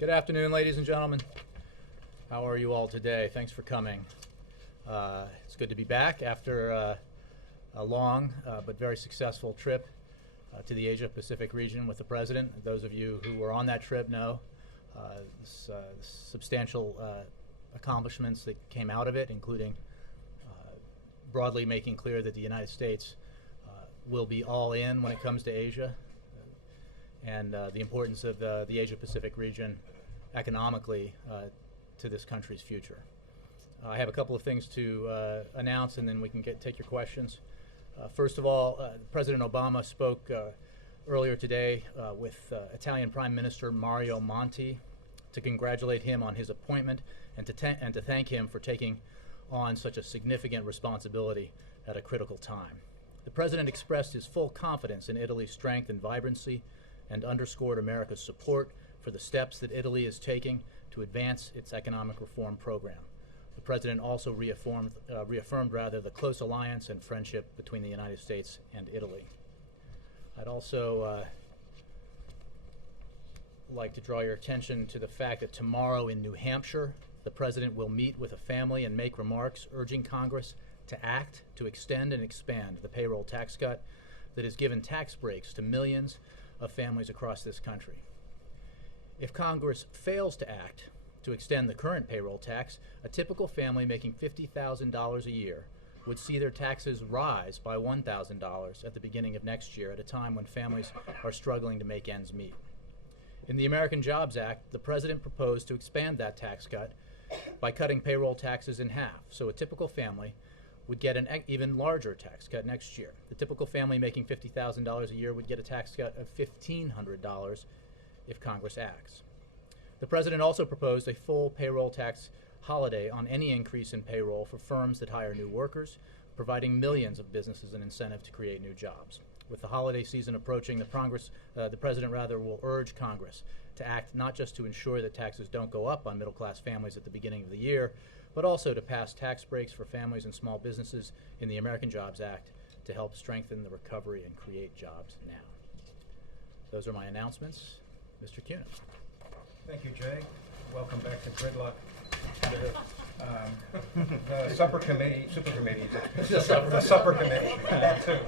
Good afternoon, ladies and gentlemen. How are you all today? Thanks for coming. It's good to be back after a long but very successful trip to the Asia-Pacific region with the President. Those of you who were on that trip know substantial accomplishments that came out of it, including broadly making clear that the United States will be all in when it comes to Asia, and the importance of the Asia-Pacific region economically to this country's future. I have a couple of things to announce, and then we can take your questions. First of all, President Obama spoke earlier today with Italian Prime Minister Mario Monti to congratulate him on his appointment and to thank him for taking on such a significant responsibility at a critical time. The President expressed his full confidence in Italy's strength and vibrancy and underscored America's support for the steps that Italy is taking to advance its economic reform program. The President also reaffirmed the close alliance and friendship between the United States and Italy. I'd also like to draw your attention to the fact that tomorrow in New Hampshire, the President will meet with a family and make remarks urging Congress to act to extend and expand the payroll tax cut that has given tax breaks to millions of families across this country. If Congress fails to act to extend the current payroll tax, a typical family making $50,000 a year would see their taxes rise by $1,000 at the beginning of next year, at a time when families are struggling to make ends meet. In the American Jobs Act, the President proposed to expand that tax cut by cutting payroll taxes in half, so a typical family would get an even larger tax cut next year. The typical family making $50,000 a year would get a tax cut of $1,500 if Congress acts. The President also proposed a full payroll tax holiday on any increase in payroll for firms that hire new workers, providing millions of businesses an incentive to create new jobs. With the holiday season approaching, the President will urge Congress to act not just to ensure that taxes don't go up on middle-class families at the beginning of the year, but also to pass tax breaks for families and small businesses in the American Jobs Act to help strengthen the recovery and create jobs now. Those are my announcements. Mr. Kunin. Thank you, Jay. Welcome back to Gridlock. The supper committee, the supper committee, that too.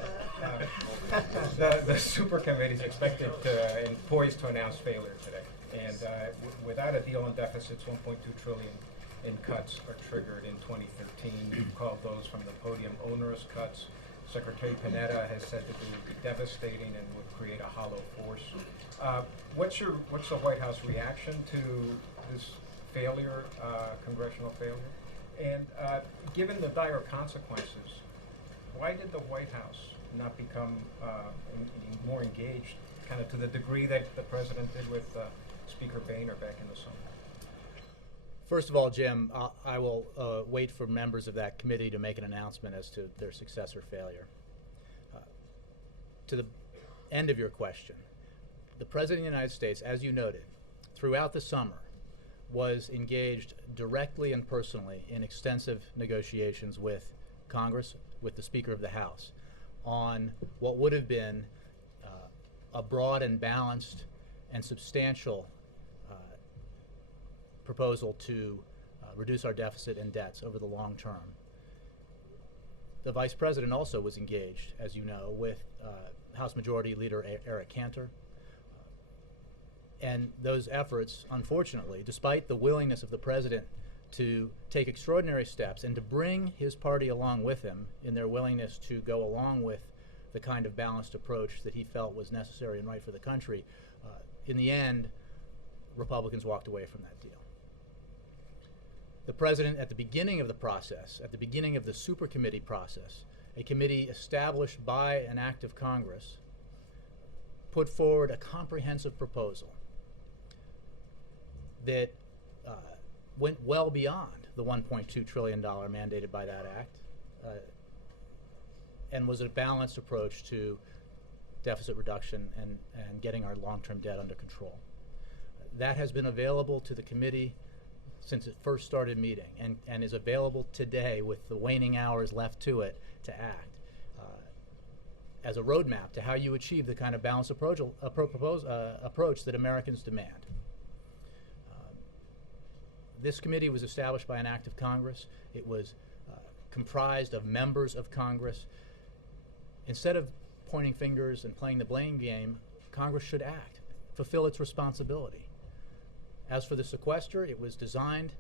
The super committee is expected and poised to announce failure today. And without a deal on deficits, 1.2 trillion in cuts are triggered in 2013. You've called those from the podium onerous cuts. Secretary Panetta has said that they would be devastating and would create a hollow force. What's the White House reaction to this failure, congressional failure? And given the dire consequences, why did the White House not become more engaged, kind of to the degree that the President did with Speaker Boehner back in the summer? First of all, Jim, I will wait for members of that committee to make an announcement as to their success or failure. To the end of your question, the President of the United States, as you noted, throughout the summer was engaged directly and personally in extensive negotiations with Congress, with the Speaker of the House, on what would have been a broad and balanced and substantial proposal to reduce our deficit and debts over the long term. The Vice President also was engaged, as you know, with House Majority Leader Eric Cantor. And those efforts, unfortunately, despite the willingness of the President to take extraordinary steps and to bring his party along with him in their willingness to go along with the kind of balanced approach that he felt was necessary and right for the country, in the end, Republicans walked away from that deal. The President, at the beginning of the process, at the beginning of the super committee process, a committee established by an act of Congress, put forward a comprehensive proposal that went well beyond the $1.2 trillion mandated by that act, and was a balanced approach to deficit reduction and getting our long-term debt under control. That has been available to the committee since it first started meeting, and is available today with the waning hours left to it to act as a roadmap to how you achieve the kind of balanced approach that Americans demand. This committee was established by an act of Congress. It was comprised of members of Congress. Instead of pointing fingers and playing the blame game, Congress should act, fulfill its responsibility. As for the sequester, it was designed,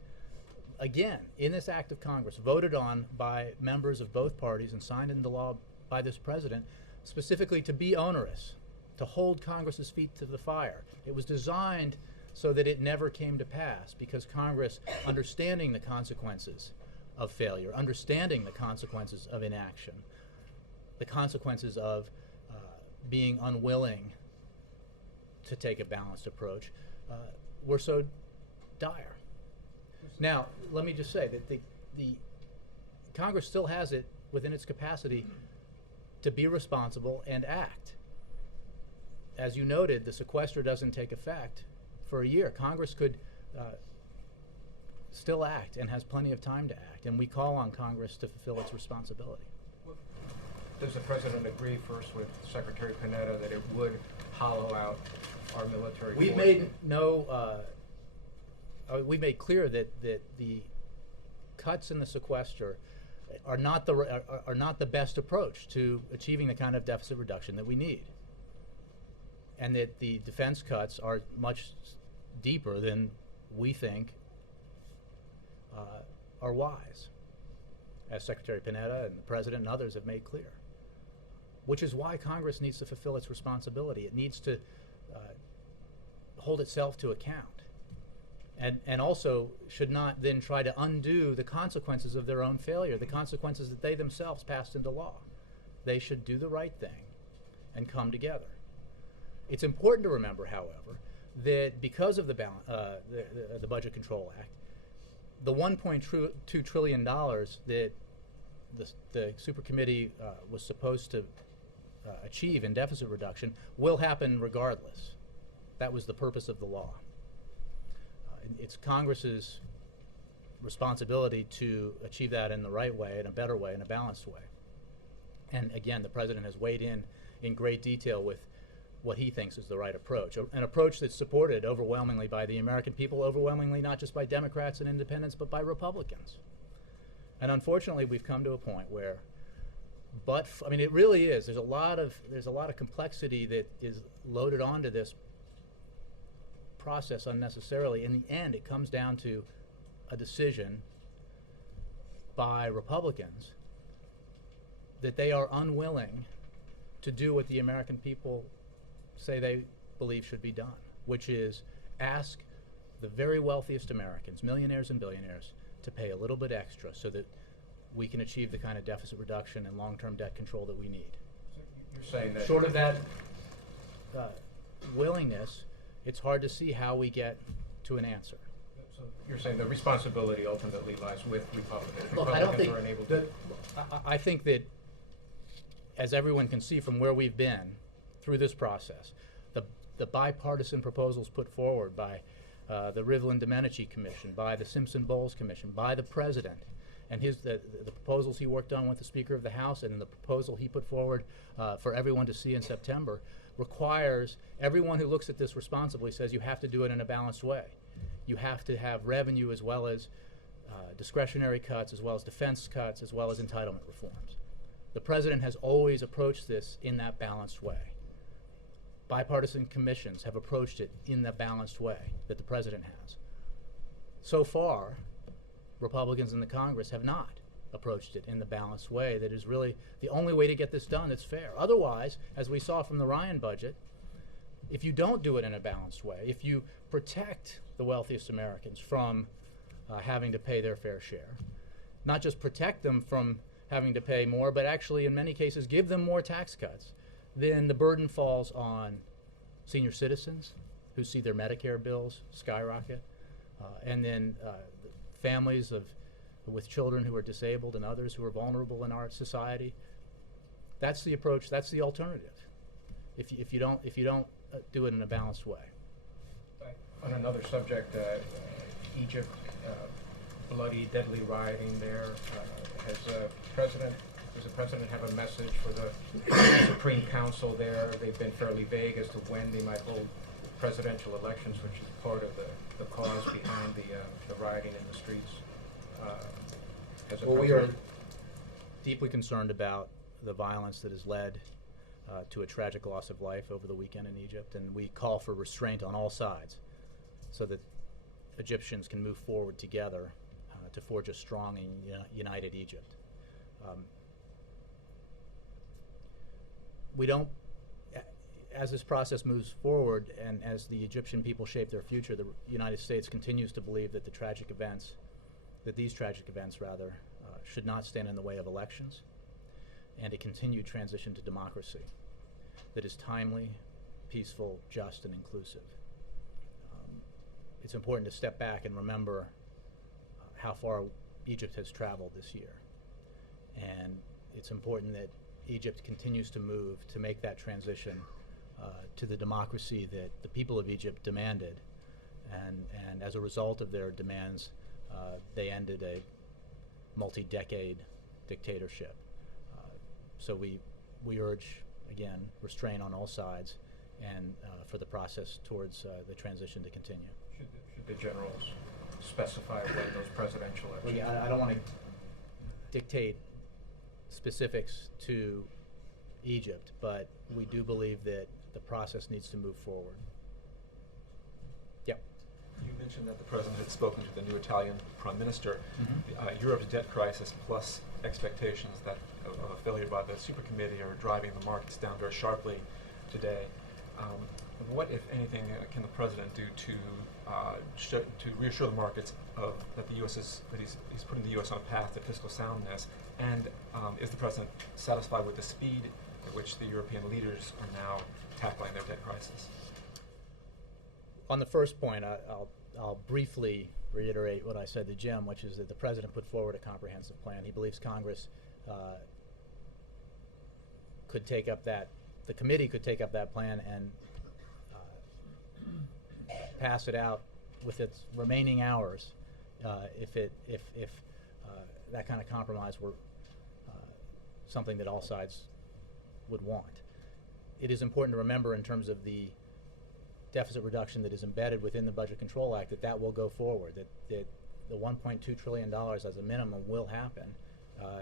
again, in this act of Congress, voted on by members of both parties and signed into law by this president, specifically to be onerous, to hold Congress's feet to the fire. It was designed so that it never came to pass, because Congress, understanding the consequences of failure, understanding the consequences of inaction, the consequences of being unwilling to take a balanced approach, were so dire. Now, let me just say that the Congress still has it within its capacity to be responsible and act. As you noted, the sequester doesn't take effect for a year. Congress could still act and has plenty of time to act, and we call on Congress to fulfill its responsibility. Does the president agree first with Secretary Panetta that it would hollow out our military force? We've made we made clear that the cuts in the sequester are not the best approach to achieving the kind of deficit reduction that we need, and that the defense cuts are much deeper than we think are wise, as Secretary Panetta and the President and others have made clear. Which is why Congress needs to fulfill its responsibility. It needs to hold itself to account, and also should not then try to undo the consequences of their own failure, the consequences that they themselves passed into law. They should do the right thing and come together. It's important to remember, however, that because of the Budget Control Act, the $1.2 trillion that the supercommittee was supposed to achieve in deficit reduction will happen regardless. That was the purpose of the law. It's Congress's responsibility to achieve that in the right way, in a better way, in a balanced way. And again, the president has weighed in great detail with what he thinks is the right approach, an approach that's supported overwhelmingly by the American people, overwhelmingly not just by Democrats and independents, but by Republicans. And unfortunately, we've come to a point where, I mean, it really is. There's a lot of complexity that is loaded onto this process unnecessarily. In the end, it comes down to a decision by Republicans that they are unwilling to do what the American people say they believe should be done, which is ask the very wealthiest Americans, millionaires and billionaires, to pay a little bit extra so that we can achieve the kind of deficit reduction and long-term debt control that we need. So you're saying that short of that willingness, it's hard to see how we get to an answer. So you're saying the responsibility ultimately lies with Republicans. Look, I don't think are unable to. I think that, as everyone can see from where we've been through this process, the bipartisan proposals put forward by the Rivlin-Domenici Commission, by the Simpson-Bowles Commission, by the President, and the proposals he worked on with the Speaker of the House, and the proposal he put forward for everyone to see in September, requires everyone who looks at this responsibly says you have to do it in a balanced way. You have to have revenue as well as discretionary cuts, as well as defense cuts, as well as entitlement reforms. The President has always approached this in that balanced way. Bipartisan commissions have approached it in the balanced way that the President has. So far, Republicans in the Congress have not approached it in the balanced way that is really the only way to get this done that's fair. Otherwise, as we saw from the Ryan budget, if you don't do it in a balanced way, if you protect the wealthiest Americans from having to pay their fair share, not just protect them from having to pay more, but actually in many cases give them more tax cuts, then the burden falls on senior citizens who see their Medicare bills skyrocket, and then families with children who are disabled and others who are vulnerable in our society. That's the approach. That's the alternative. If you don't do it in a balanced way. On another subject, Egypt, bloody, deadly rioting there. Does the president have a message for the Supreme Council there? They've been fairly vague as to when they might hold presidential elections, which is part of the cause behind the rioting in the streets? Well, we are deeply concerned about the violence that has led to a tragic loss of life over the weekend in Egypt, and we call for restraint on all sides so that Egyptians can move forward together to forge a strong and united Egypt. We don't, as this process moves forward and as the Egyptian people shape their future, the United States continues to believe that these tragic events should not stand in the way of elections and a continued transition to democracy that is timely, peaceful, just, and inclusive. It's important to step back and remember how far Egypt has traveled this year. And it's important that Egypt continues to move to make that transition to the democracy that the people of Egypt demanded. And as a result of their demands, they ended a multi-decade dictatorship. So we urge, again, restraint on all sides and for the process towards the transition to continue. Should the generals specify when those presidential elections? Well, yeah, I don't want to dictate specifics to Egypt, but we do believe that the process needs to move forward. Yep. You mentioned that the president had spoken to the new Italian prime minister. Europe's debt crisis plus expectations that of a failure by the super committee are driving the markets down very sharply today. What, if anything, can the president do to reassure the markets that the U.S. that he's putting the U.S. on a path to fiscal soundness? And is the president satisfied with the speed at which the European leaders are now tackling their debt crisis? On the first point, I'll briefly reiterate what I said to Jim, which is that the president put forward a comprehensive plan. He believes Congress the committee could take up that plan and pass it out with its remaining hours if that kind of compromise were something that all sides would want. It is important to remember in terms of the deficit reduction that is embedded within the Budget Control Act that will go forward, that the $1.2 trillion as a minimum will happen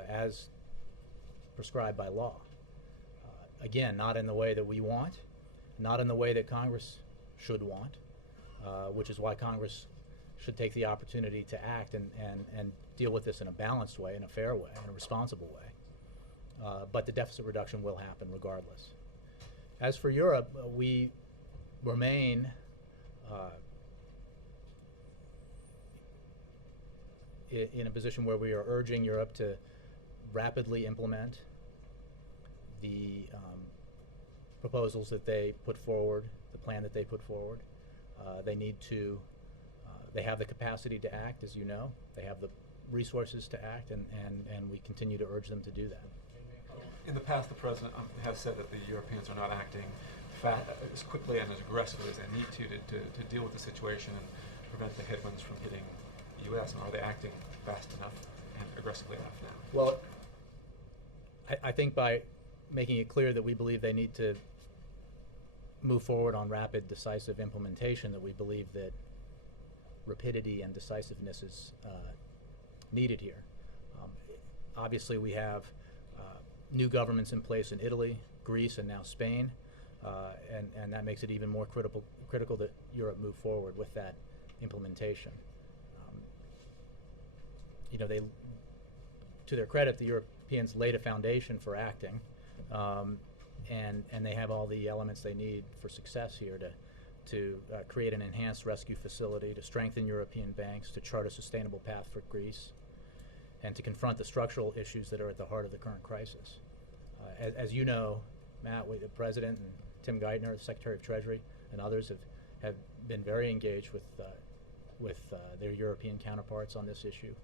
as prescribed by law. Again, not in the way that we want, not in the way that Congress should want, which is why Congress should take the opportunity to act and deal with this in a balanced way, in a fair way, in a responsible way. But the deficit reduction will happen regardless. As for Europe, we remain in a position where we are urging Europe to rapidly implement the proposals that they put forward, the plan that they put forward. They have the capacity to act, as you know. They have the resources to act, and we continue to urge them to do that. In the past, the president has said that the Europeans are not acting as quickly and as aggressively as they need to deal with the situation and prevent the headwinds from hitting the U.S. And are they acting fast enough and aggressively enough now? Well, I think by making it clear that we believe they need to move forward on rapid, decisive implementation, that we believe that rapidity and decisiveness is needed here. Obviously, we have new governments in place in Italy, Greece, and now Spain, and that makes it even more critical that Europe move forward with that implementation. To their credit, the Europeans laid a foundation for acting, and they have all the elements they need for success here to create an enhanced rescue facility, to strengthen European banks, to chart a sustainable path for Greece, and to confront the structural issues that are at the heart of the current crisis. As you know, Matt, the President and Tim Geithner, the Secretary of Treasury, and others have been very engaged with their European counterparts on this issue,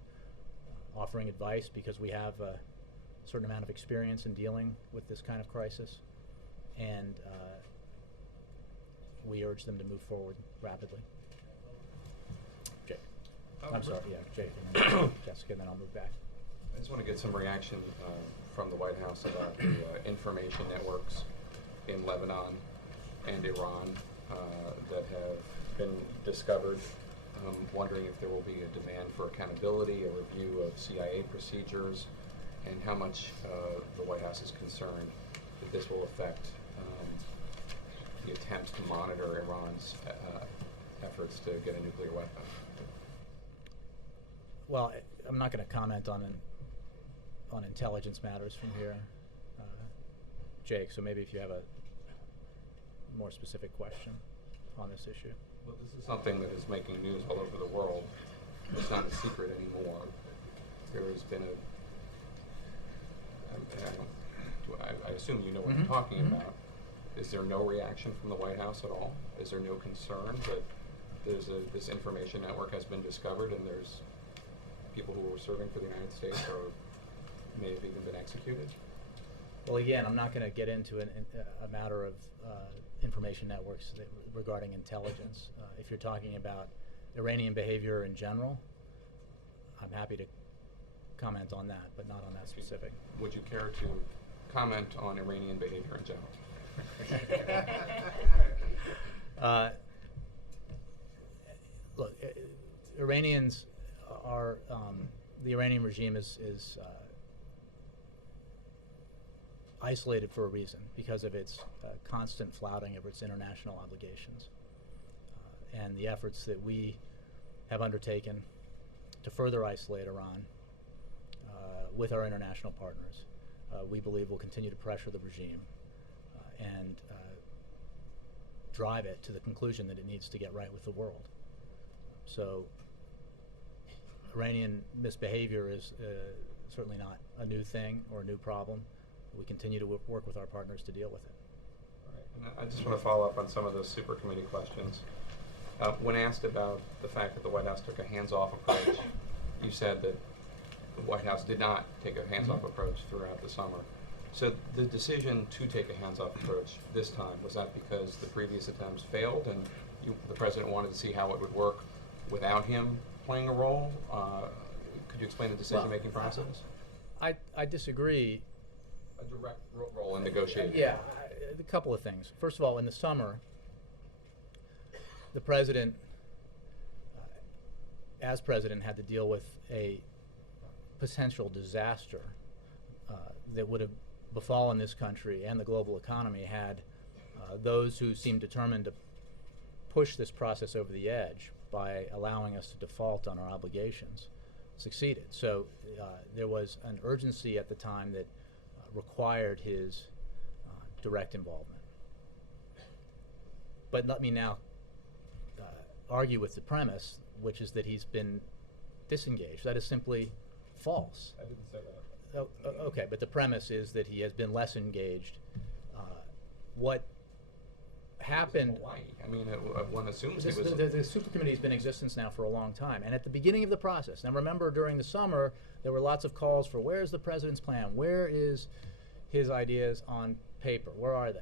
offering advice because we have a certain amount of experience in dealing with this kind of crisis, and we urge them to move forward rapidly. Jake. I'm sorry, yeah, Jake, and then Jessica, and then I'll move back. I just want to get some reaction from the White House about the information networks in Lebanon and Iran that have been discovered wondering if there will be a demand for accountability, a review of CIA procedures, and how much the White House is concerned that this will affect the attempt to monitor Iran's efforts to get a nuclear weapon. Well, I'm not going to comment on intelligence matters from here, Jake. So maybe if you have a more specific question on this issue. Well, this is something that is making news all over the world. It's not a secret anymore. There has been I assume you know what I'm talking about. Is there no reaction from the White House at all? Is there no concern that this information network has been discovered and there's people who were serving for the United States or may have even been executed? Well, again, I'm not going to get into a matter of information networks regarding intelligence. If you're talking about Iranian behavior in general, I'm happy to comment on that, but not on that specific. Would you care to comment on Iranian behavior in general? Look, Iranians are the Iranian regime is isolated for a reason because of its constant flouting of its international obligations and the efforts that we have undertaken to further isolate Iran with our international partners. We believe will continue to pressure the regime and drive it to the conclusion that it needs to get right with the world. So Iranian misbehavior is certainly not a new thing or a new problem. We continue to work with our partners to deal with it. All right. And I just want to follow up on some of those super committee questions. When asked about the fact that the White House took a hands-off approach, you said that the White House did not take a hands-off approach throughout the summer. So the decision to take a hands-off approach this time, was that because the previous attempts failed and the President wanted to see how it would work without him playing a role? Could you explain the decision-making process? I disagree. A direct role in negotiating. Yeah, a couple of things. First of all, in the summer, the President, as President, had to deal with a potential disaster that would have befallen this country and the global economy had those who seemed determined to push this process over the edge by allowing us to default on our obligations succeeded. So there was an urgency at the time that required his direct involvement. But let me now argue with the premise, which is that he's been disengaged. That is simply false. I didn't say that. Oh, okay, but the premise is that he has been less engaged. What happened? Hawaii. I mean, one assumes The super committee has been in existence now for a long time, and at the beginning of the process, now remember during the summer there were lots of calls for where's the President's plan, where is his ideas on paper, where are they?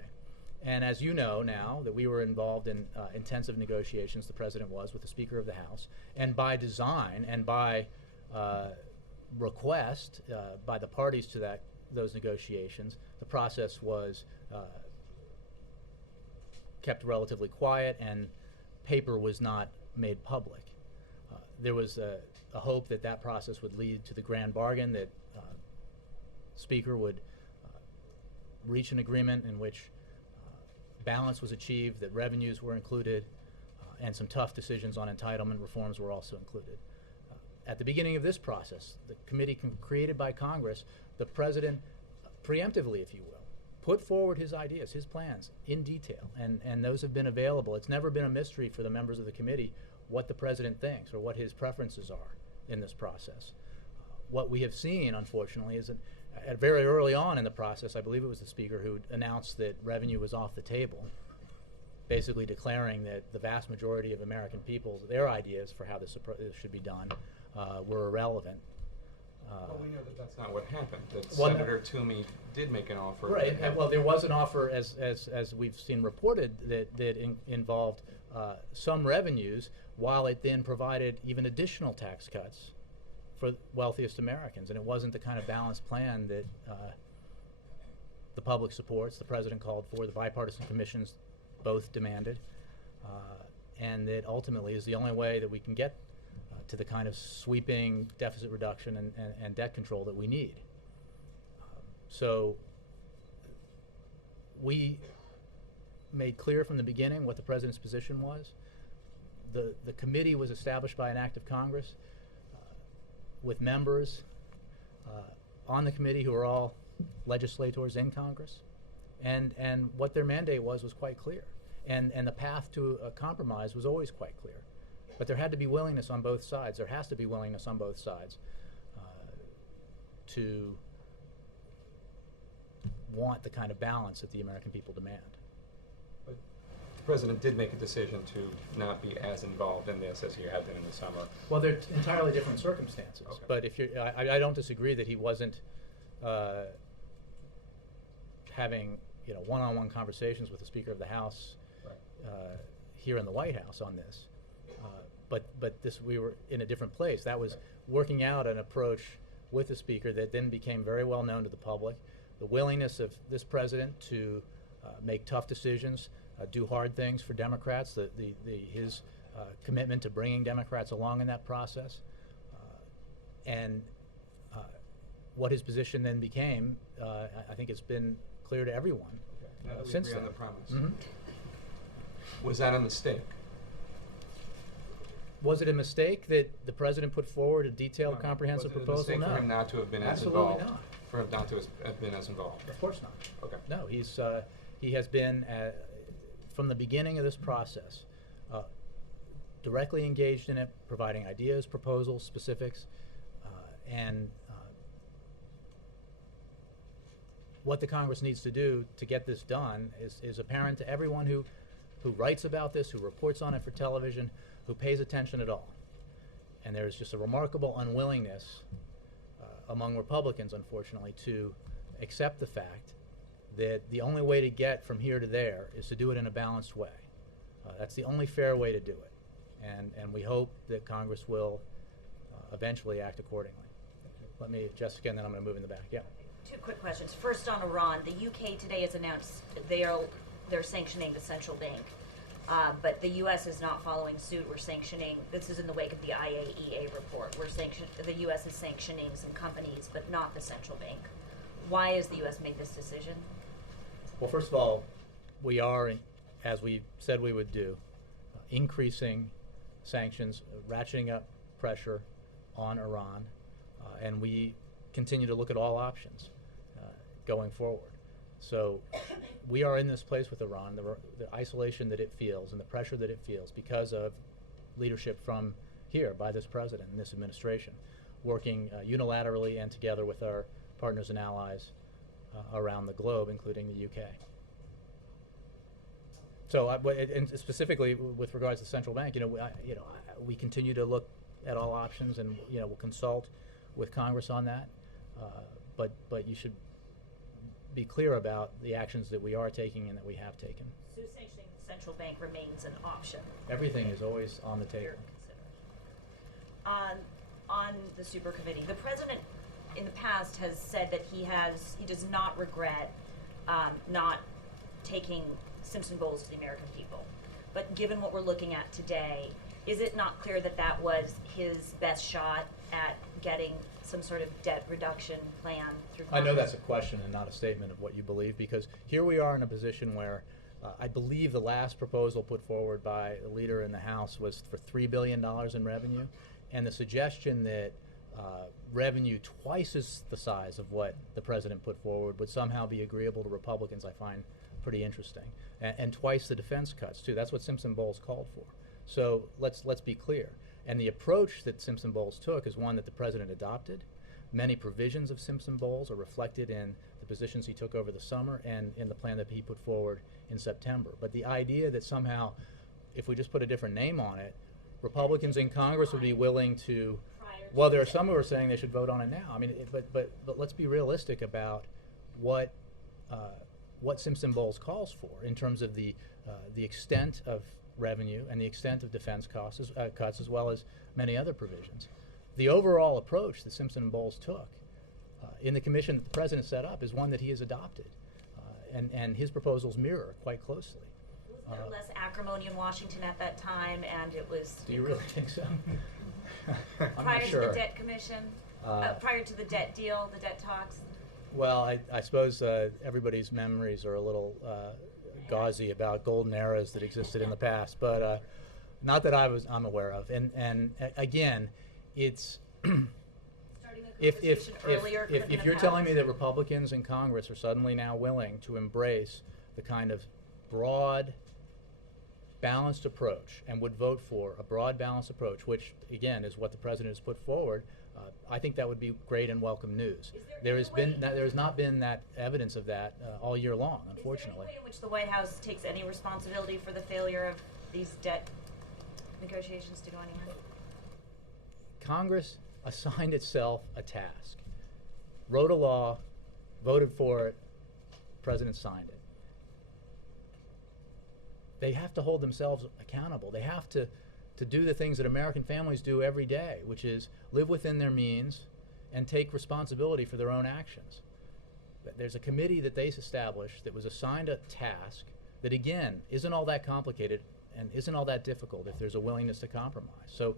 And as you know now that we were involved in intensive negotiations, the President was with the Speaker of the House, and by design and by request by the parties to those negotiations, the process was kept relatively quiet and paper was not made public. There was a hope that that process would lead to the grand bargain, that Speaker would reach an agreement in which balance was achieved, that revenues were included, and some tough decisions on entitlement reforms were also included. At the beginning of this process, the committee created by Congress, the President preemptively, if you will, put forward his ideas, his plans in detail, and those have been available. It's never been a mystery for the members of the committee what the President thinks or what his preferences are in this process. What we have seen, unfortunately, is that very early on in the process, I believe it was the Speaker who announced that revenue was off the table, basically declaring that the vast majority of American people, their ideas for how this should be done were irrelevant. Well, we know that that's not what happened. That Senator Toomey did make an offer. Right. Well, there was an offer, as we've seen reported, that involved some revenues, while it then provided even additional tax cuts for wealthiest Americans. And it wasn't the kind of balanced plan that the public supports, the President called for, the bipartisan commissions both demanded. and that ultimately is the only way that we can get to the kind of sweeping deficit reduction and debt control that we need. So we made clear from the beginning what the president's position was. The committee was established by an act of Congress with members on the committee who are all legislators in Congress, and what their mandate was quite clear, and the path to a compromise was always quite clear. But there had to be willingness on both sides. There has to be willingness on both sides to want the kind of balance that the American people demand. But the president did make a decision to not be as involved in this as he had been in the summer. Well, they're entirely different circumstances. Okay. But if you're, I don't disagree that he wasn't having one-on-one conversations with the Speaker of the House here in the White House on this. But this, we were in a different place. That was working out an approach with the Speaker that then became very well known to the public. The willingness of this president to make tough decisions, do hard things for Democrats, his commitment to bringing Democrats along in that process, and what his position then became, I think it's been clear to everyone since agree then. on the premise. Mm-hmm. Was that a mistake? Was it a mistake that the president put forward a detailed, comprehensive proposal? Was it a mistake No. for him not to have been Absolutely as involved? not. For him not to have been as involved? Of course not. Okay. No, he has been, from the beginning of this process, directly engaged in it, providing ideas, proposals, specifics, and what the Congress needs to do to get this done is apparent to everyone who writes about this, who reports on it for television, who pays attention at all. And there's just a remarkable unwillingness among Republicans, unfortunately, to accept the fact that the only way to get from here to there is to do it in a balanced way. That's the only fair way to do it. And we hope that Congress will eventually act accordingly. Let me, Jessica, and then I'm going to move in the back. Yeah. Two quick questions. First, on Iran, the UK today has announced they're sanctioning the central bank, but the U.S. is not following suit. We're sanctioning. This is in the wake of the IAEA report. The U.S. is sanctioning some companies, but not the central bank. Why has the U.S. made this decision? Well, first of all, we are, as we said we would do, increasing sanctions, ratcheting up pressure on Iran, and we continue to look at all options going forward. So we are in this place with Iran, the isolation that it feels and the pressure that it feels because of leadership from here by this president and this administration, working unilaterally and together with our partners and allies around the globe, including the UK. So, and specifically with regards to the central bank, we continue to look at all options, and we'll consult with Congress on that. But you should be clear about the actions that we are taking and that we have taken. So sanctioning the central bank remains an option. Everything is always on the table. On the super committee, the president in the past has said that he does not regret not taking Simpson Bowles to the American people. But given what we're looking at today, is it not clear that that was his best shot at getting some sort of debt reduction plan through Congress? I know that's a question and not a statement of what you believe, because here we are in a position where I believe the last proposal put forward by the leader in the House was for $3 billion in revenue, and the suggestion that revenue twice as the size of what the president put forward would somehow be agreeable to Republicans, I find pretty interesting. And twice the defense cuts, too. That's what Simpson Bowles called for. So let's be clear. And the approach that Simpson Bowles took is one that the president adopted. Many provisions of Simpson Bowles are reflected in the positions he took over the summer and in the plan that he put forward in September. But the idea that somehow, if we just put a different name on it, Republicans in Congress would be willing to, well, there are some who are saying they should vote on it now. I mean, but let's be realistic about what Simpson Bowles calls for in terms of the extent of revenue and the extent of defense costs, cuts, as well as many other provisions. The overall approach that Simpson Bowles took in the commission that the president set up is one that he has adopted, and his proposals mirror quite closely. There was less acrimony in Washington at that time, and it was. Do you really think so? I'm prior not sure. to the debt commission, prior to the debt deal, the debt talks. Well, I suppose everybody's memories are a little gauzy about golden eras that existed in the past, but not that I'm aware of. And again, it's Starting a if conversation earlier couldn't you're have telling me happened. that Republicans in Congress are suddenly now willing to embrace the kind of broad, balanced approach and would vote for a broad, balanced approach, which again is what the president has put forward, I think that would be great and welcome news. There has not been that evidence of that all year long, unfortunately. Is there any way in which the White House takes any responsibility for the failure of these debt negotiations to go anywhere? Congress assigned itself a task, wrote a law, voted for it, president signed it. They have to hold themselves accountable. They have to do the things that American families do every day, which is live within their means and take responsibility for their own actions. But there's a committee that they established that was assigned a task that, again, isn't all that complicated and isn't all that difficult if there's a willingness to compromise. So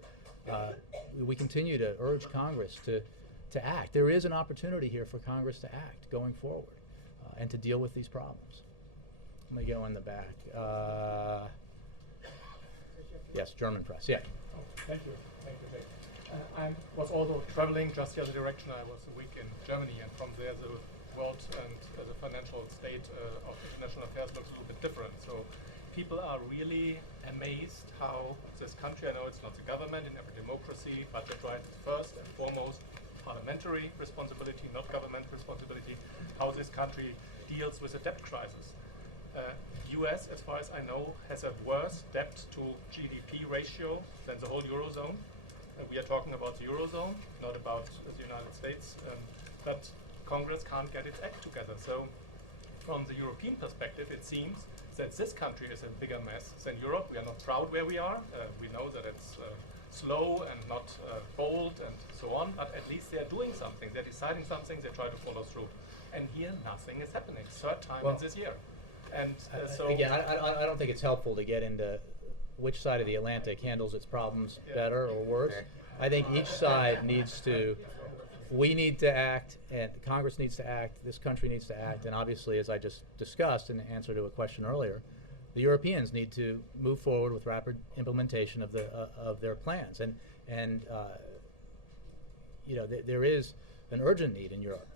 we continue to urge Congress to act. There is an opportunity here for Congress to act going forward and to deal with these problems. Let me go in the back. Yes, German press. Yeah. Oh, thank you. Thank you, Jake. I was also traveling just the other direction. I was a week in Germany, and from there the world and the financial state of international affairs looks a little bit different. So people are really amazed how this country, I know it's not the government in every democracy, but they try first and foremost parliamentary responsibility, not government responsibility, how this country deals with the debt crisis. US, as far as I know, has a worse debt to GDP ratio than the whole Eurozone. We are talking about the Eurozone, not about the United States, but Congress can't get its act together. So from the European perspective, it seems that this country is a bigger mess than Europe. We are not proud where we are. We know that it's slow and not bold and so on, but at least they're doing something. They're deciding something, they try to follow through. And here, nothing is happening. Third time in this year. And so again, I don't think it's helpful to get into which side of the Atlantic handles its problems better or worse. I think each side needs to, we need to act, and Congress needs to act, this country needs to act, and obviously, as I just discussed in answer to a question earlier, the Europeans need to move forward with rapid implementation of their plans. And you know, there is an urgent need in Europe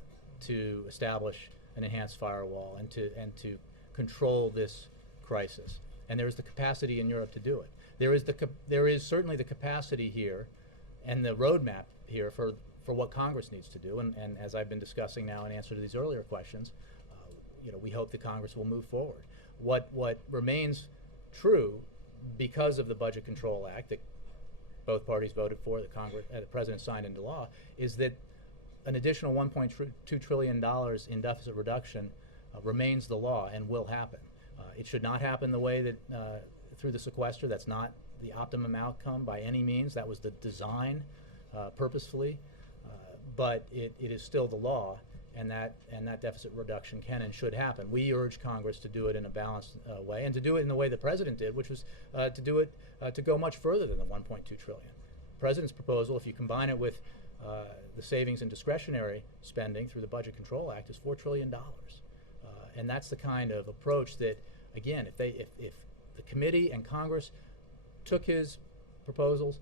to establish an enhanced firewall and to control this crisis. And there is the capacity in Europe to do it. There is certainly the capacity here and the roadmap here for what Congress needs to do. And as I've been discussing now in answer to these earlier questions, you know, we hope that Congress will move forward. What remains true because of the Budget Control Act that both parties voted for, that the President signed into law, is that an additional $1.2 trillion in deficit reduction remains the law and will happen. It should not happen the way that through the sequester. That's not the optimum outcome by any means. That was the design purposefully, but it is still the law, and that deficit reduction can and should happen. We urge Congress to do it in a balanced way, and to do it in the way the President did, which was to do it to go much further than the $1.2 trillion. The President's proposal, if you combine it with the savings and discretionary spending through the Budget Control Act, is $4 trillion. And that's the kind of approach that, again, if the committee and Congress took his proposals,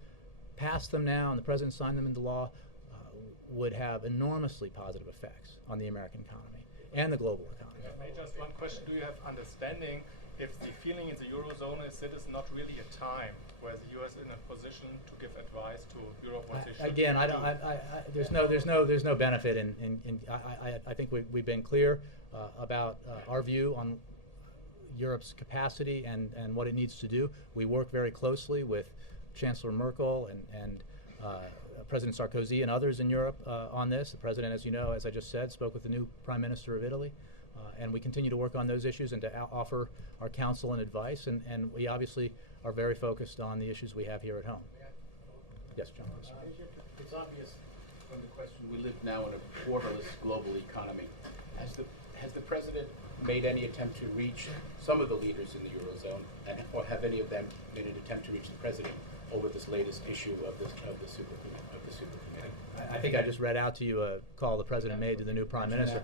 passed them now, and the President signed them into law, would have enormously positive effects on the American economy and the global economy. Maybe just one question. Do you have understanding if the feeling in the Eurozone is that it's not really a time where the U.S. is in a position to give advice to Europe what they should Again, do? there's no benefit in I think we've been clear about our view on Europe's capacity and what it needs to do. We work very closely with Chancellor Merkel and President Sarkozy and others in Europe on this. The President, as you know, as I just said, spoke with the new Prime Minister of Italy. And we continue to work on those issues and to offer our counsel and advice. And we obviously are very focused on the issues we have here at home. Yes, John. It's obvious from the question, we live now in a borderless global economy. Has the President made any attempt to reach some of the leaders in the Eurozone, or have any of them made an attempt to reach the president over this latest issue of the super committee? I think I just read out to you a call the president made to the new prime minister.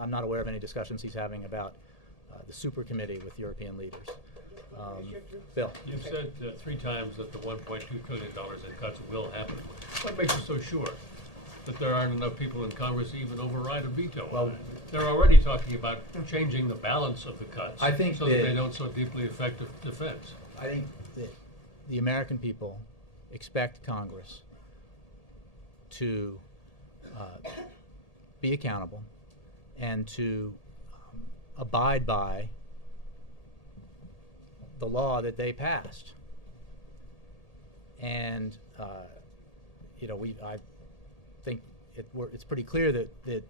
I'm not aware of any discussions he's having about the super committee with European leaders. Bill. You've said 3 times that the $1.2 trillion in cuts will happen. What makes you so sure that there aren't enough people in Congress to even override a veto? Well, they're already talking about changing the balance of the cuts I think so that they don't so deeply affect defense. I think that the American people expect Congress to be accountable and to abide by the law that they passed. And I think it's pretty clear that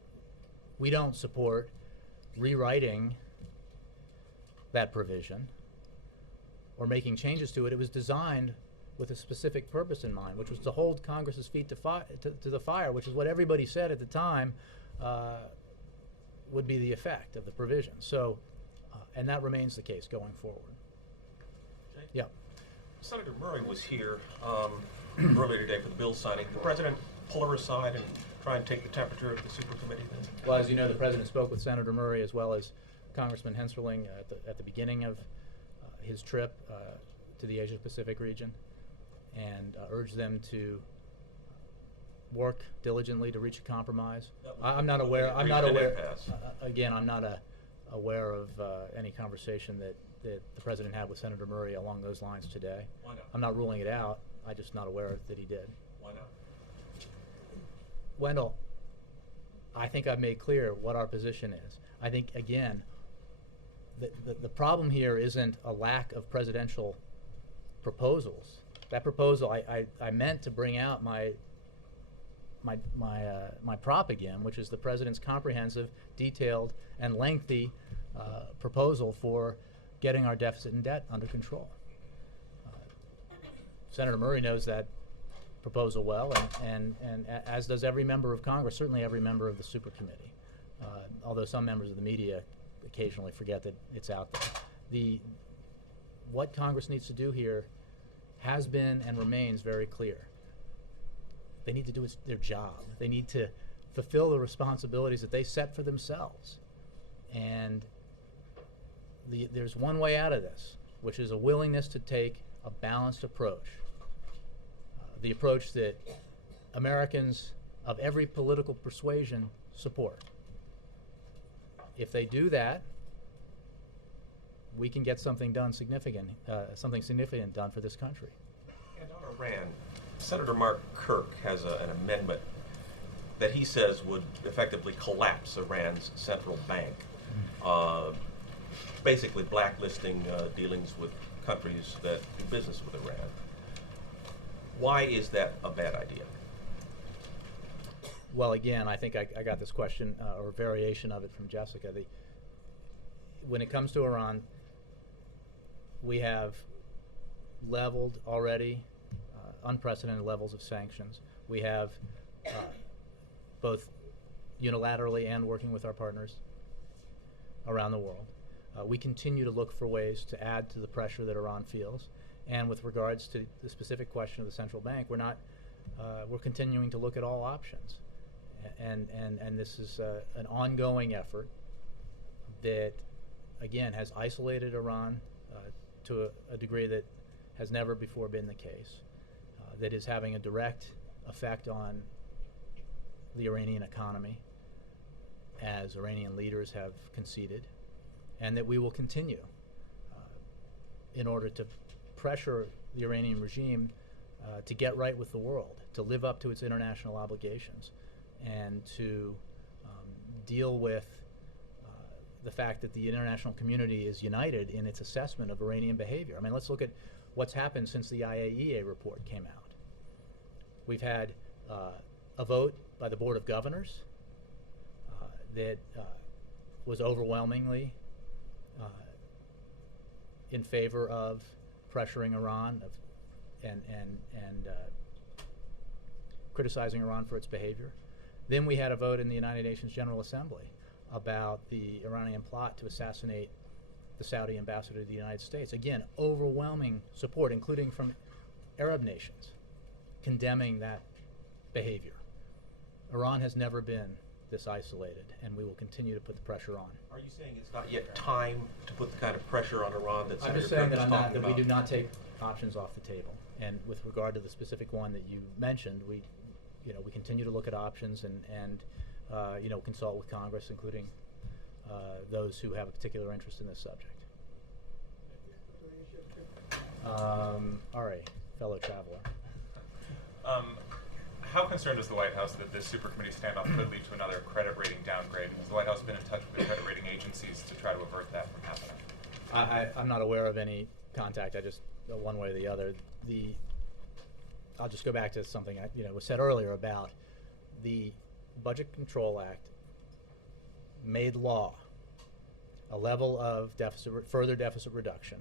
we don't support rewriting that provision or making changes to it. It was designed with a specific purpose in mind, which was to hold Congress's feet to the fire, which is what everybody said at the time would be the effect of the provision. So, and that remains the case going forward. Okay. Yeah. Senator Murray was here earlier today for the bill signing. Did the president pull her aside and try and take the temperature of the super committee then? Well, as you know, the president spoke with Senator Murray as well as Congressman Henserling at the beginning of his trip to the Asia-Pacific region, and urged them to work diligently to reach a compromise. I'm not aware. Again, I'm not aware of any conversation that the president had with Senator Murray along those lines today. Why not? I'm not ruling it out. I'm just not aware that he did. Why not? Wendell, I think I've made clear what our position is. I think, again, the problem here isn't a lack of presidential proposals. That proposal, I meant to bring out my prop again, which is the president's comprehensive, detailed, and lengthy proposal for getting our deficit and debt under control. Senator Murray knows that proposal well, and as does every member of Congress, certainly every member of the super committee, although some members of the media occasionally forget that it's out there. What Congress needs to do here has been and remains very clear. They need to do their job. They need to fulfill the responsibilities that they set for themselves. And there's one way out of this, which is a willingness to take a balanced approach. The approach that Americans of every political persuasion support. If they do that, we can get something done significant done for this country. And on Iran, Senator Mark Kirk has an amendment that he says would effectively collapse Iran's central bank, basically blacklisting dealings with countries that do business with Iran. Why is that a bad idea? Well, again, I think I got this question or variation of it from Jessica. When it comes to Iran, we have leveled already unprecedented levels of sanctions. We have both unilaterally and working with our partners around the world. We continue to look for ways to add to the pressure that Iran feels. And with regards to the specific question of the central bank, we're continuing to look at all options. And this is an ongoing effort that, again, has isolated Iran to a degree that has never before been the case, that is having a direct effect on the Iranian economy, as Iranian leaders have conceded, and that we will continue in order to pressure the Iranian regime to get right with the world, to live up to its international obligations, and to deal with the fact that the international community is united in its assessment of Iranian behavior. I mean, let's look at what's happened since the IAEA report came out. We've had a vote by the Board of Governors that was overwhelmingly in favor of pressuring Iran and criticizing Iran for its behavior. Then we had a vote in the United Nations General Assembly about the Iranian plot to assassinate the Saudi ambassador to the United States. Again, overwhelming support, including from Arab nations, condemning that behavior. Iran has never been this isolated, and we will continue to put the pressure on. Are you saying it's not yet time to put the kind of pressure on Iran that I'm Senator just saying Kirk that is I'm not, talking that we about? do not take options off the table. And with regard to the specific one that you mentioned, we continue to look at options and consult with Congress, including those who have a particular interest in this subject. All right, fellow traveler. How concerned is the White House that this super committee standoff could lead to another credit rating downgrade? Has the White House been in touch with the credit rating agencies to try to avert that from happening? I'm not aware of any contact. I just one way or the other. I'll just go back to something was said earlier about the Budget Control Act made law a level of further deficit reduction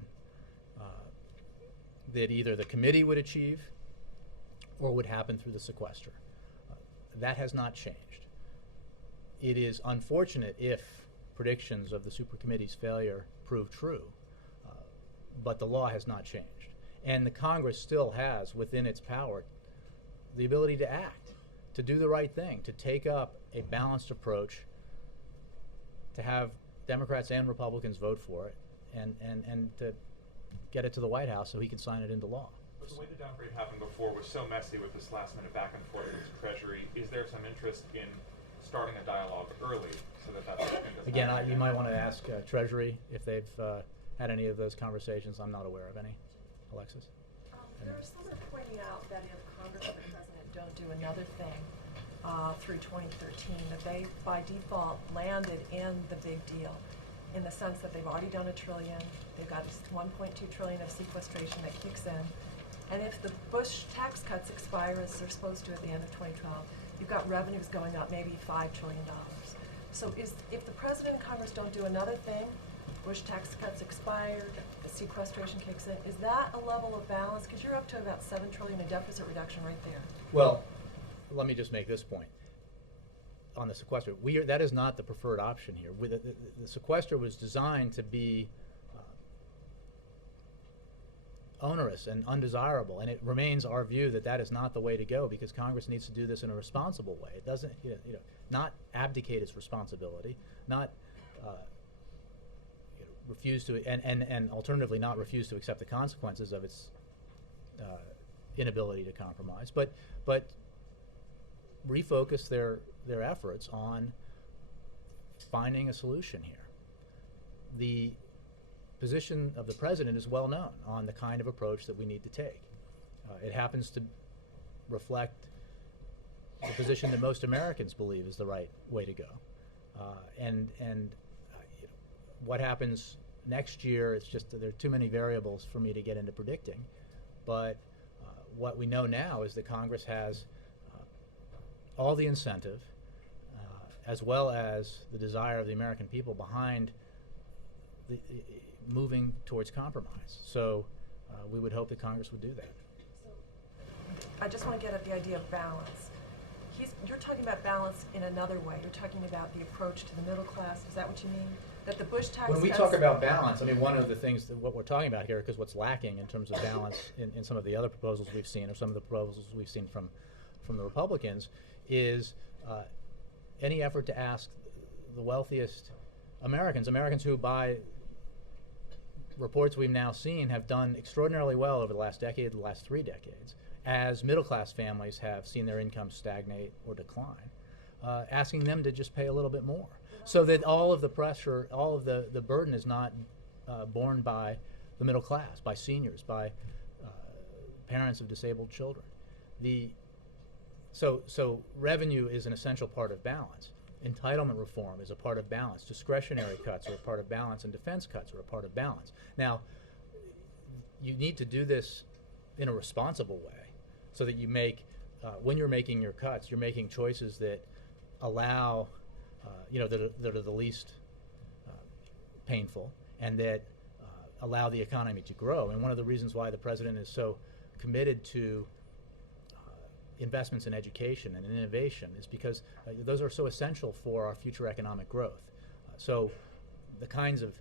that either the committee would achieve or would happen through the sequester. That has not changed. It is unfortunate if predictions of the supercommittee's failure prove true, but the law has not changed. And the Congress still has within its power the ability to act, to do the right thing, to take up a balanced approach, to have Democrats and Republicans vote for it, and to get it to the White House so he can sign it into law. But the way the downgrade happened before was so messy with this last minute back and forth with the Treasury. Is there some interest in starting a dialogue early so that that sort of thing doesn't Again, happen you might want to ask Treasury if they've had any of those conversations. I'm not aware of any. Alexis? There are some that are pointing out that if Congress and the President don't do another thing through 2013, that they, by default, landed in the big deal, in the sense that they've already done $1 trillion, they've got this $1.2 trillion of sequestration that kicks in, and if the Bush tax cuts expire as they're supposed to at the end of 2012, you've got revenues going up maybe $5 trillion. So if the President and Congress don't do another thing, Bush tax cuts expired, the sequestration kicks in, is that a level of balance? Because you're up to about $7 trillion in deficit reduction right there. Well, let me just make this point. On the sequester, that is not the preferred option here. The sequester was designed to be onerous and undesirable, and it remains our view that that is not the way to go, because Congress needs to do this in a responsible way. It doesn't, not abdicate its responsibility, not refuse to, and alternatively not refuse to accept the consequences of its inability to compromise, but refocus their efforts on finding a solution here. The position of the President is well known on the kind of approach that we need to take. It happens to reflect the position that most Americans believe is the right way to go. What happens next year, it's just there are too many variables for me to get into predicting. But what we know now is that Congress has all the incentive, as well as the desire of the American people behind moving towards compromise. So we would hope that Congress would do that. So I just want to get at the idea of balance. You're talking about balance in another way. You're talking about the approach to the middle class. Is that what you mean? That the Bush tax When we cuts— talk about balance, I mean, one of the things that what we're talking about here, because what's lacking in terms of balance in some of the other proposals we've seen, or some of the proposals we've seen from the Republicans, is any effort to ask the wealthiest Americans who, by reports we've now seen, have done extraordinarily well over the last decade, the last 3 decades, as middle-class families have seen their incomes stagnate or decline, asking them to just pay a little bit more, so that all of the pressure, all of the burden is not borne by the middle class, by seniors, by parents of disabled children. So revenue is an essential part of balance. Entitlement reform is a part of balance. Discretionary cuts are a part of balance, and defense cuts are a part of balance. Now, you need to do this in a responsible way, so that you make, when you're making your cuts, you're making choices that allow, that are the least painful, and that allow the economy to grow. And one of the reasons why the President is so committed to investments in education and in innovation is because those are so essential for our future economic growth. So the kinds of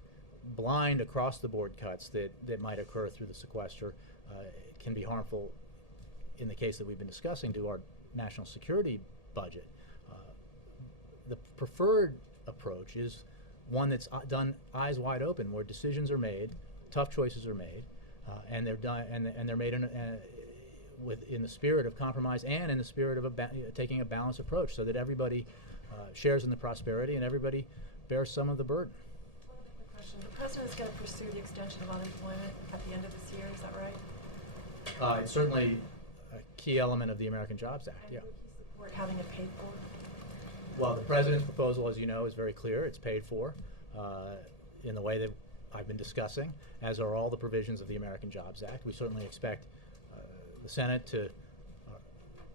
blind across-the-board cuts that might occur through the sequester can be harmful in the case that we've been discussing to our national security budget. The preferred approach is one that's done eyes wide open, where decisions are made, tough choices are made, and they're done, and they're made in the spirit of compromise and in the spirit of taking a balanced approach, so that everybody shares in the prosperity and everybody bears some of the burden. One other quick question. The president is going to pursue the extension of unemployment at the end of this year. Is that right? It's certainly a key element of the American Jobs Act. And Yeah. would he support having it paid for? Well, the president's proposal, as you know, is very clear. It's paid for in the way that I've been discussing, as are all the provisions of the American Jobs Act. We certainly expect the Senate to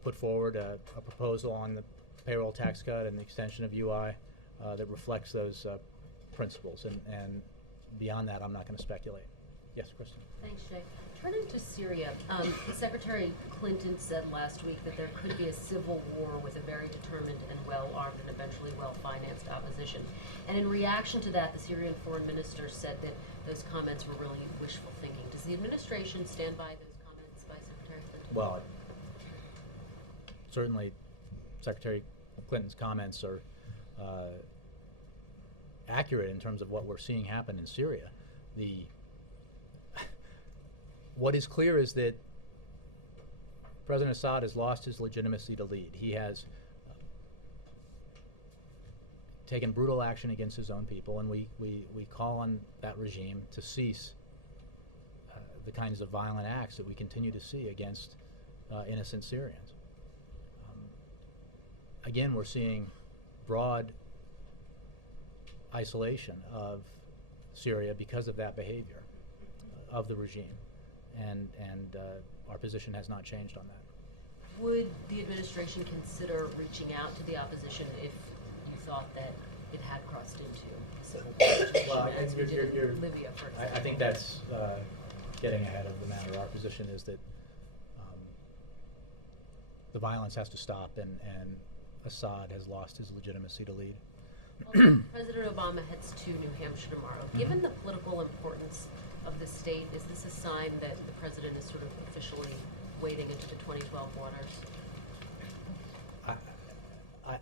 put forward a proposal on the payroll tax cut and the extension of UI that reflects those principles. And beyond that, I'm not going to speculate. Yes, Kristen. Thanks, Jay. Turning to Syria, Secretary Clinton said last week that there could be a civil war with a very determined and well-armed and eventually well-financed opposition. And in reaction to that, the Syrian foreign minister said that those comments were really wishful thinking. Does the administration stand by those comments by Secretary Clinton? Well, certainly Secretary Clinton's comments are accurate in terms of what we're seeing happen in Syria. What is clear is that President Assad has lost his legitimacy to lead. He has taken brutal action against his own people, and we call on that regime to cease the kinds of violent acts that we continue to see against innocent Syrians. Again, we're seeing broad isolation of Syria because of that behavior of the regime. And our position has not changed on that. Would the administration consider reaching out to the opposition if you thought that it had crossed into a civil war situation, Well, as we did you're, in Libya, for example? I think that's getting ahead of the matter. Our position is that the violence has to stop, and Assad has lost his legitimacy to lead. Well, President Obama heads to New Hampshire tomorrow. Given the political importance of the state, is this a sign that the president is sort of officially wading into the 2012 waters?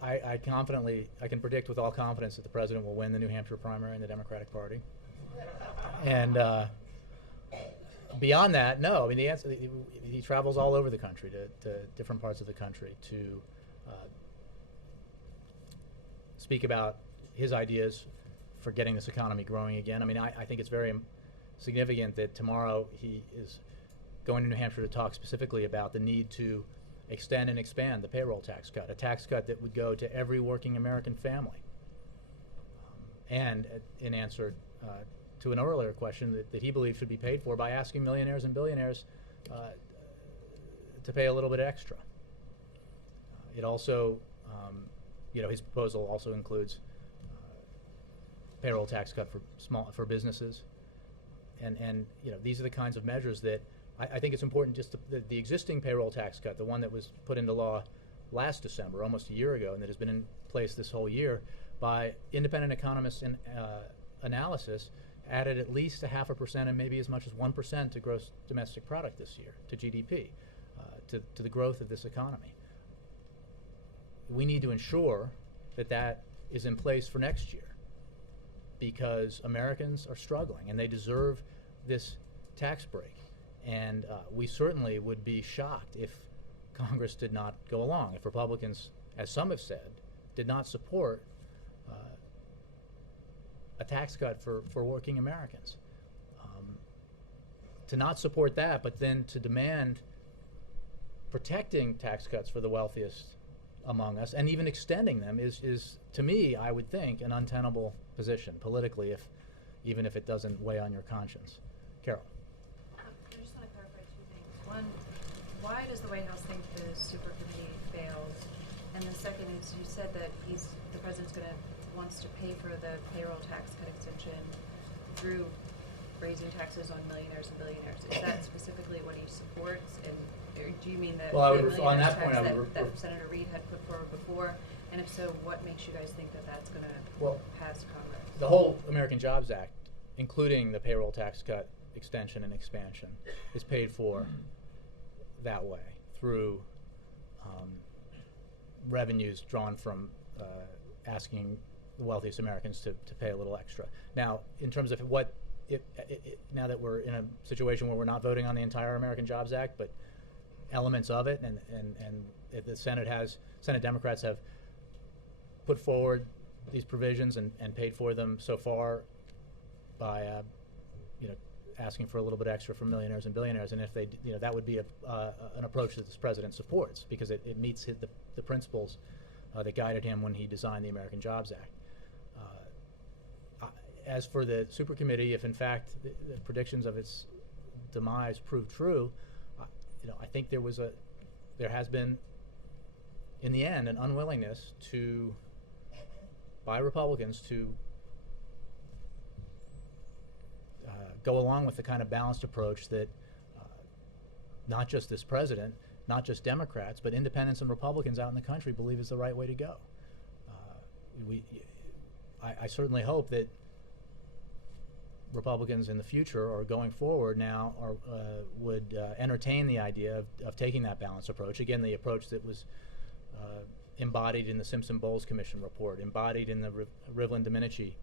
I can predict with all confidence that the president will win the New Hampshire primary in the Democratic Party. And beyond that, no. I mean, the answer, he travels all over the country to different parts of the country to speak about his ideas for getting this economy growing again. I mean, I think it's very significant that tomorrow he is going to New Hampshire to talk specifically about the need to extend and expand the payroll tax cut, a tax cut that would go to every working American family. And in answer to an earlier question that he believes should be paid for by asking millionaires and billionaires to pay a little bit extra. It also, his proposal also includes payroll tax cut for businesses. And these are the kinds of measures that I think it's important. Just the existing payroll tax cut, the one that was put into law last December, almost a year ago, and that has been in place this whole year, by independent economists in analysis, added at least 0.5% and maybe as much as 1% to gross domestic product this year, to GDP, to the growth of this economy. We need to ensure that that is in place for next year, because Americans are struggling and they deserve this tax break. And we certainly would be shocked if Congress did not go along, if Republicans, as some have said, did not support a tax cut for working Americans. To not support that, but then to demand protecting tax cuts for the wealthiest among us and even extending them is to me, I would think, an untenable position politically, even if it doesn't weigh on your conscience. Carol. I just want to clarify two things. One, why does the White House think the super committee fails? And the second is, you said that the president's wants to pay for the payroll tax cut extension through raising taxes on millionaires and billionaires. Is that specifically what he supports? And or do you mean that Well, the on that millionaires point, tax that Senator Reid had put forward before? And if so, what makes you guys think that that's going to Well, pass Congress? the whole American Jobs Act, including the payroll tax cut extension and expansion, is paid for that way through revenues drawn from asking the wealthiest Americans to pay a little extra. Now, in terms of what, now that we're in a situation where we're not voting on the entire American Jobs Act, but elements of it, and the Senate Democrats have put forward these provisions and paid for them so far by asking for a little bit extra for millionaires and billionaires, and if they that would be an approach that this president supports, because it meets the principles that guided him when he designed the American Jobs Act. As for the super committee, if in fact the predictions of its demise prove true, I think there has been, in the end, an unwillingness by Republicans to go along with the kind of balanced approach that not just this president, not just Democrats, but independents and Republicans out in the country believe is the right way to go. I certainly hope that Republicans in the future or going forward now would entertain the idea of taking that balanced approach. Again, the approach that was embodied in the Simpson-Bowles Commission report, embodied in the Rivlin-Domenici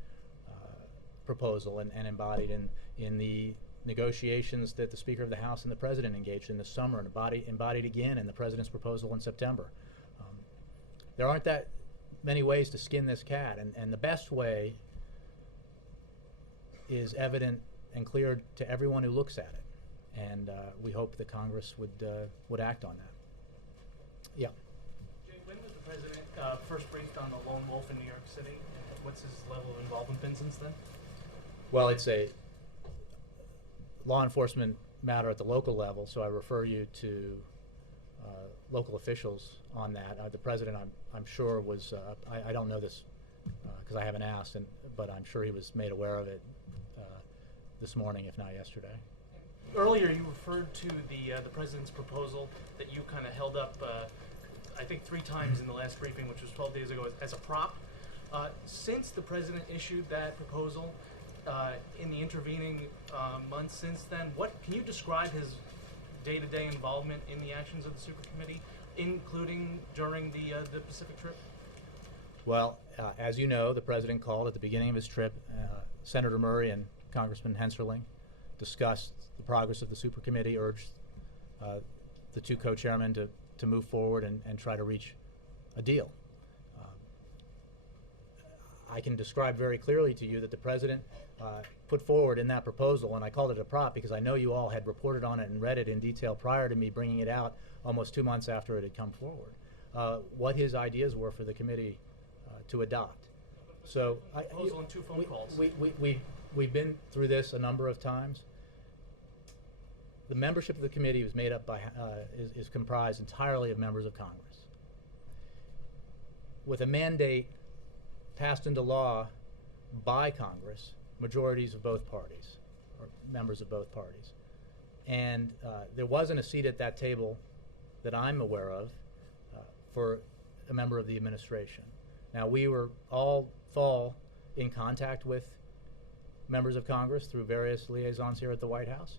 proposal, and embodied in the negotiations that the Speaker of the House and the President engaged in this summer, and embodied again in the President's proposal in September. There aren't that many ways to skin this cat, and the best way is evident and clear to everyone who looks at it, and we hope that Congress would act on that. Yeah. Jay, when was the President first briefed on the lone wolf in New York City? And what's his level of involvement been since then? Well, it's a law enforcement matter at the local level, so I refer you to local officials on that. The President, I'm sure, was, I don't know this because I haven't asked, but I'm sure he was made aware of it this morning, if not yesterday. Earlier, you referred to the President's proposal that you kind of held up, I think 3 times in the last briefing, which was 12 days ago, as a prop. Since the President issued that proposal, in the intervening months since then, can you describe his day-to-day involvement in the actions of the Super Committee, including during the Pacific trip? Well, as you know, the President called at the beginning of his trip. Senator Murray and Congressman Hensarling discussed the progress of the Super Committee, urged the 2 co-chairmen to move forward and try to reach a deal. I can describe very clearly to you that the President put forward in that proposal, and I called it a prop because I know you all had reported on it and read it in detail prior to me bringing it out almost 2 months after it had come forward, what his ideas were for the committee to adopt. So proposal and 2 phone calls. We've been through this a number of times. The membership of the committee was made up by is comprised entirely of members of Congress, with a mandate passed into law by Congress, majorities of both parties, or members of both parties. And there wasn't a seat at that table that I'm aware of for a member of the administration. Now, we were all fall in contact with members of Congress through various liaisons here at the White House,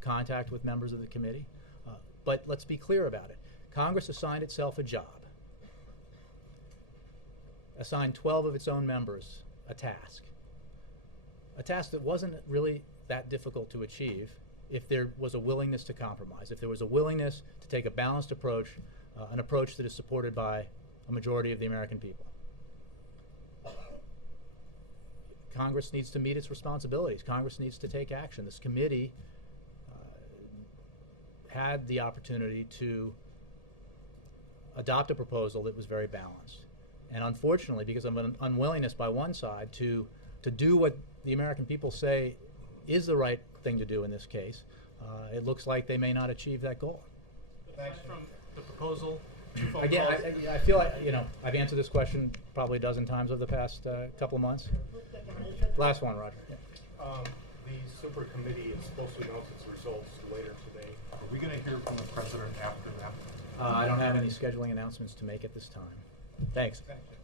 contact with members of the committee. But let's be clear about it. Congress assigned itself a job, assigned 12 of its own members a task that wasn't really that difficult to achieve if there was a willingness to compromise, if there was a willingness to take a balanced approach, an approach that is supported by a majority of the American people. Congress needs to meet its responsibilities. Congress needs to take action. This committee had the opportunity to adopt a proposal that was very balanced. And unfortunately, because of an unwillingness by one side to do what the American people say is the right thing to do in this case, it looks like they may not achieve that goal. Aside from the proposal, 2 phone Again, calls. I feel like, I've answered this question probably a dozen times over the past couple of months. Last one, Roger. Yeah. The Super Committee is supposed to announce its results later today. Are we going to hear from the President after that? I don't have any scheduling announcements to make at this time. Thanks. Thank you.